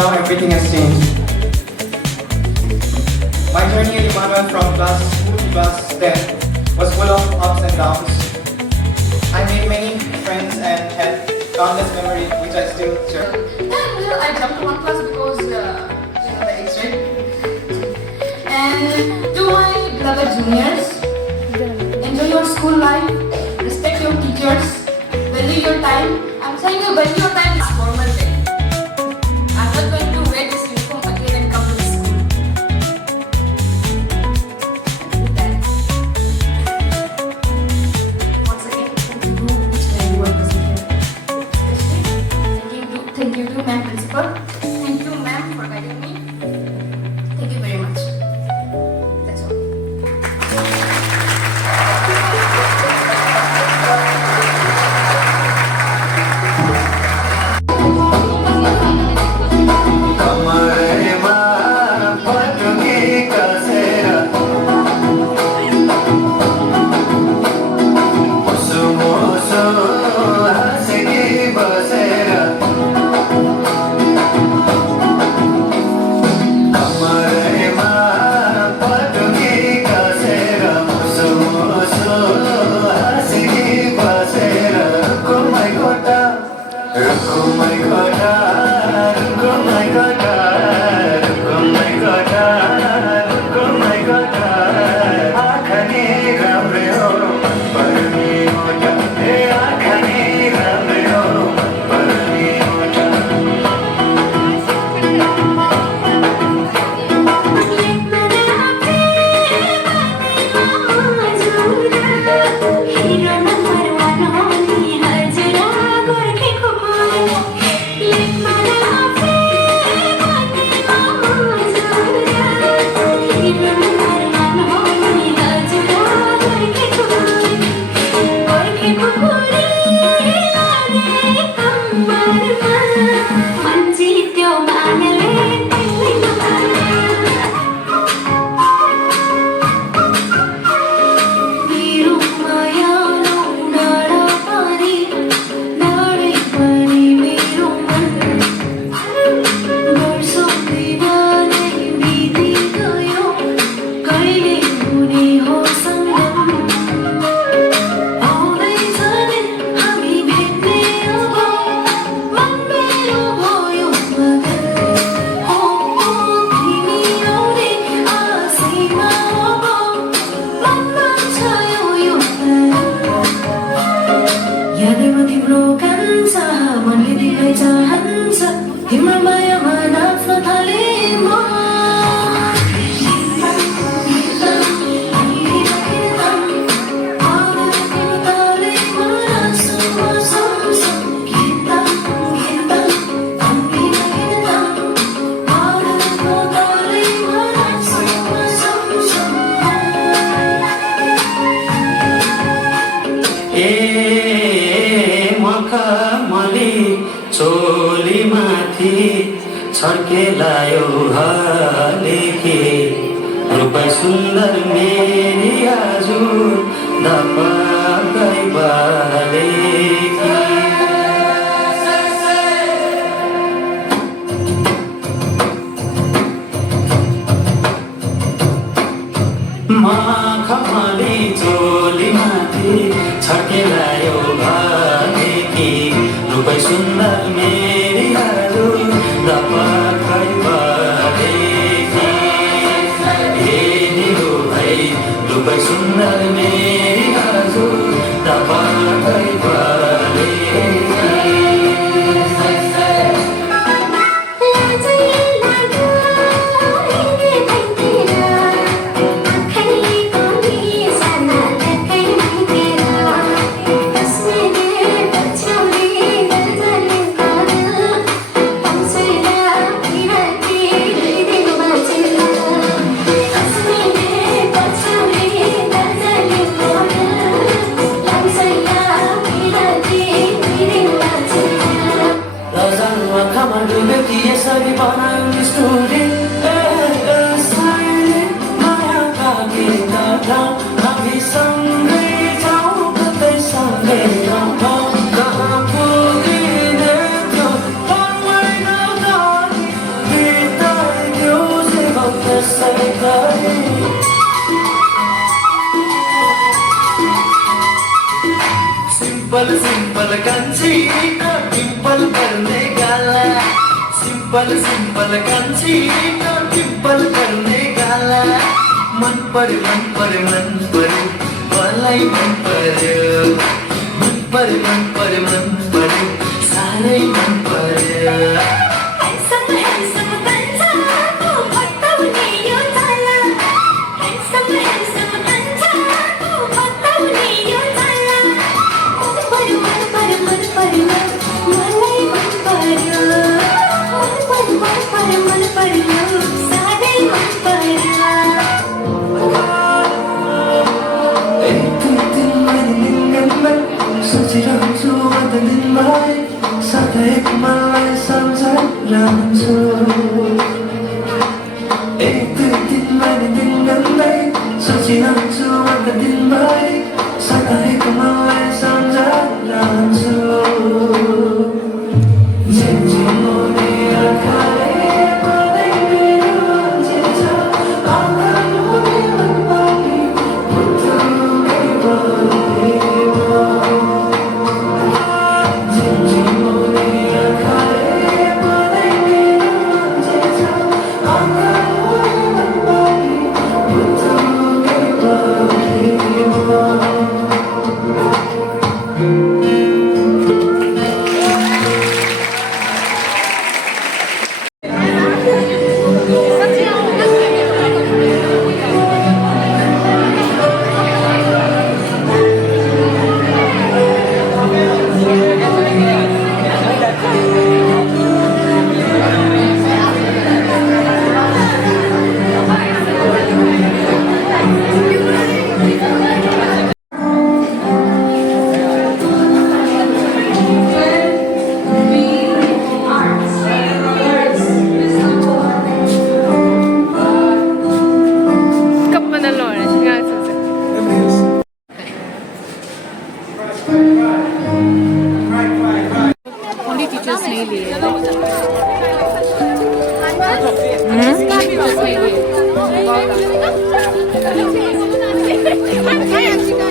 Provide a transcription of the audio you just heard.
now everything has changed. My journey at Emmanuel from class 2 to class 10 was full of ups and downs. I made many friends and had countless memories which I still share. I jumped to one class because the X-ray. And to my beloved juniors, enjoy your school life, respect your teachers, value your time. I'm saying you value your time is formal day. I'm not going to wear this uniform again and come to this school. With that, once again, thank you to each and everyone present here. Especially, thank you to ma'am principal. Thank you ma'am for guiding me. Thank you very much. That's all. चोली माथि छर्केलायो हलेखे रूपै सुन्दर मेरी आजु दपाकै बालेखे मखमली चोली माथि छर्केलायो हलेखे रूपै सुन्दर मेरी आजु दपाकै बालेखे हेरियो भाइ रूपै सुन्दर मेरी आजु दपाकै बालेखे यसरी बनाउने स्टोरी माया कागेर हामी सँगै जाउँ कतै सँगै कहाँ पुगिने त्यो सिंपल सिंपल कान्छी त डिम्पल गर्ने गाला सिंपल सिंपल कान्छी त डिम्पल गर्ने गाला मन पर्यो मन पर्यो मन पर्यो मलाई मन पर्यो मन पर्यो मन पर्यो मन पर्यो साह्रै मन पर्यो Handsome, handsome kanchanko bataउने यो ताला Handsome, handsome kanchanko bataउने यो ताला मन पर्यो मन पर्यो मन पर्यो मलाई मन पर्यो मन पर्यो मन पर्यो मन पर्यो साह्रै मन पर्यो एक दिन मैले दिनगन्दै सोचिरहन्छु अन्त दिनभरि सधैँ मलाई सम्झिरहन्छु एक दिन मैले दिनगन्दै सोचिरहन्छु अन्त दिनभरि सधैँ मलाई सम्झिरहन्छु झिमझिमाउने आँखाले मलाई मेरो अल्झिन्छ आँखाले मनपानी मुटुकै बलेमा झिमझिमाउने आँखाले मलाई मेरो अल्झिन्छ आँखाले मनपानी मुटुकै बलेमा Only teachers नहीं लिए teachers नहीं लिए